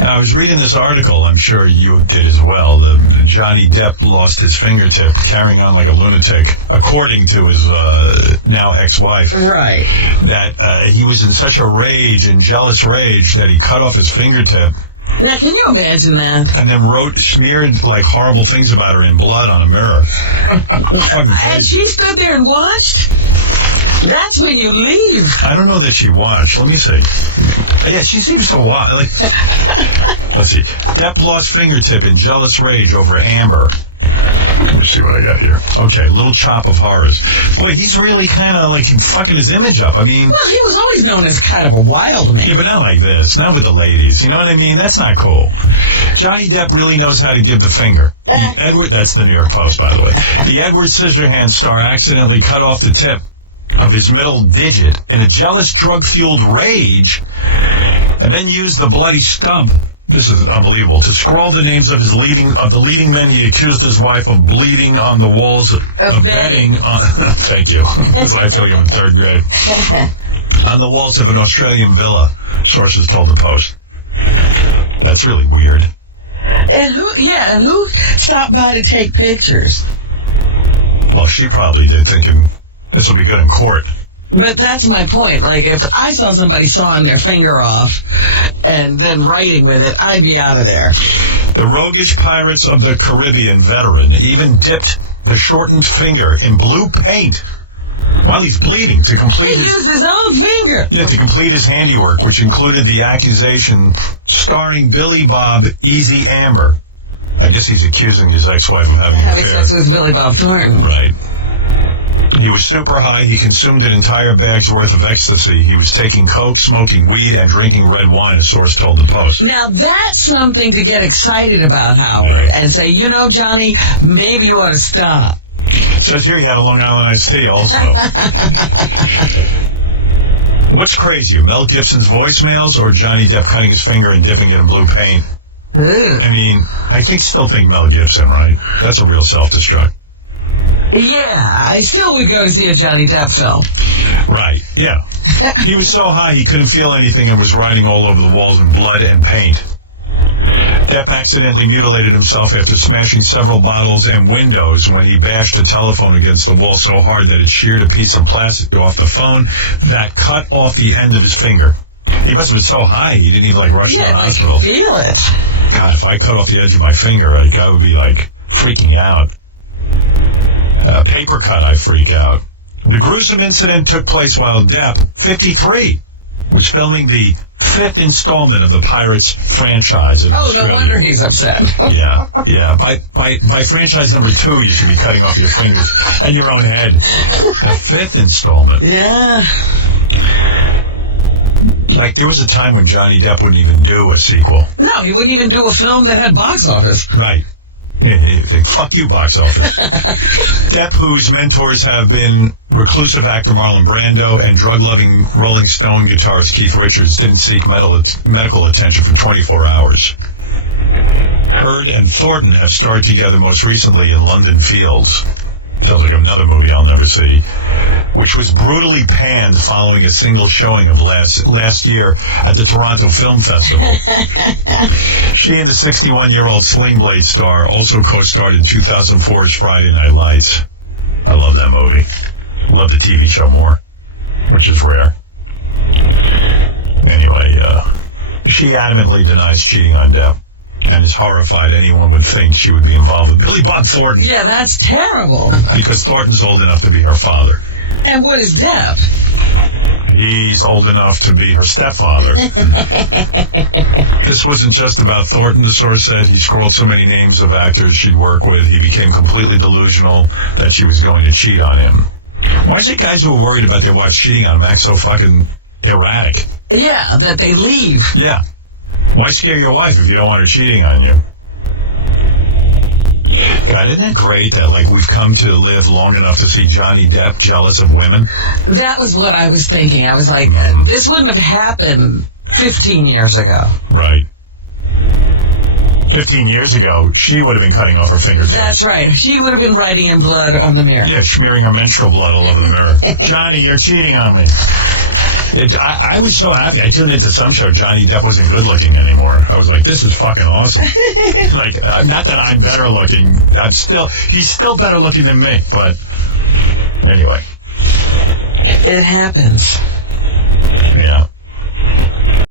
Now, I was reading this article, I'm sure you did as well. Johnny Depp lost his fingertip carrying on like a lunatic, according to his now ex-wife. Right. That he was in such a rage and jealous rage that he cut off his fingertip. Now, can you imagine that? And then smeared like horrible things about her in blood on a mirror. Fucking crazy. And she stood there and watched? That's when you leave. I don't know that she watched. Let me see. Yeah, she seems to watch. Let's see. Depp lost fingertip in jealous rage over Amber. Let me see what I got here. Okay, little chop of horrors. Boy, he's really kind of like fucking his image up. I mean... Well, he was always known as kind of a wild man. Yeah, but not like this. Not with the ladies. You know what I mean? That's not cool. Johnny Depp really knows how to give the finger. That's the New York Post, by the way. The Edward Scissorhands star accidentally cut off the tip of his middle digit in a jealous, drug-fueled rage, and then used the bloody stump, this is unbelievable, to scrawl the names of the leading men he accused his wife of bleeding on the walls of betting on. Thank you. That's why I feel like I'm in third grade. On the walls of an Australian villa, sources told the Post. That's really weird. And who stopped by to take pictures? Well, she probably did, thinking this will be good in court. But that's my point. Like, if I saw somebody sawing their finger off and then writing with it, I'd be out of there. The roguish pirates of the Caribbean veteran even dipped the shortened finger in blue paint while he's bleeding to complete He used his own finger. Yeah, to complete his handiwork, which included the accusation starring Billy Bob Easy Amber. I guess he's accusing his ex-wife of having sex with Billy Bob Thornton. Right. He was super high. He consumed an entire bag's worth of ecstasy. He was taking coke, smoking weed, and drinking red wine, a source told the Post. Now, that's something to get excited about, Howard, and say, you know, Johnny, maybe you ought to stop. It says here he had a Long Island iced tea also. What's crazier, Mel Gibson's voicemails or Johnny Depp cutting his finger and dipping it in blue paint? I mean, I still think Mel Gibson, right? That's a real self-destruct. Yeah, I still would go to see a Johnny Depp film. Right, yeah. He was so high he couldn't feel anything and was writing all over the walls in blood and paint. Depp accidentally mutilated himself after smashing several bottles and windows when he bashed a telephone against the wall so hard that it sheared a piece of plastic off the phone that cut off the end of his finger. He must have been so high he didn't even rush to the hospital. I can feel it. God, if I cut off the edge of my finger, I would be freaking out. Paper cut, I freak out. The gruesome incident took place while Depp, 53, was filming the 5th installment of the Pirates franchise in Australia. No wonder he's upset. Yeah. By franchise number 2, you should be cutting off your fingers and your own head. The 5th installment. Yeah. There was a time when Johnny Depp wouldn't even do a sequel. No, he wouldn't even do a film that had box office. Right. Yeah, fuck you, box office. Depp, whose mentors have been reclusive actor Marlon Brando and drug-loving Rolling Stone guitarist Keith Richards, didn't seek medical attention for 24 hours. Heard and Thornton have starred together most recently in London Fields. Sounds like another movie I'll never see, which was brutally panned following a single showing of last year at the Toronto Film Festival. She and the 61-year-old Sling Blade star also co-starred in 2004's Friday Night Lights. I love that movie. Love the TV show more, which is rare. Anyway, she adamantly denies cheating on Depp and is horrified anyone would think she would be involved with Billy Bob Thornton. Yeah, that's terrible. Because Thornton's old enough to be her father. And what is Depp? He's old enough to be her stepfather. This wasn't just about Thornton, the source said. He scrolled so many names of actors she'd work with, he became completely delusional that she was going to cheat on him. Why is it guys who are worried about their wives cheating on them act so fucking erratic? Yeah, that they leave. Yeah. Why scare your wife if you don't want her cheating on you? God, isn't it great that, we've come to live long enough to see Johnny Depp jealous of women? That was what I was thinking. I was like, this wouldn't have happened 15 years ago. Right. 15 years ago, she would have been cutting off her fingertips. That's right. She would have been writing in blood on the mirror. Yeah, smearing her menstrual blood all over the mirror. Johnny, you're cheating on me. I was so happy. I tuned into some show. Johnny Depp wasn't good looking anymore. I was like, this is fucking awesome. Like, not that I'm better looking. He's still better looking than me. But anyway, it happens. Yeah.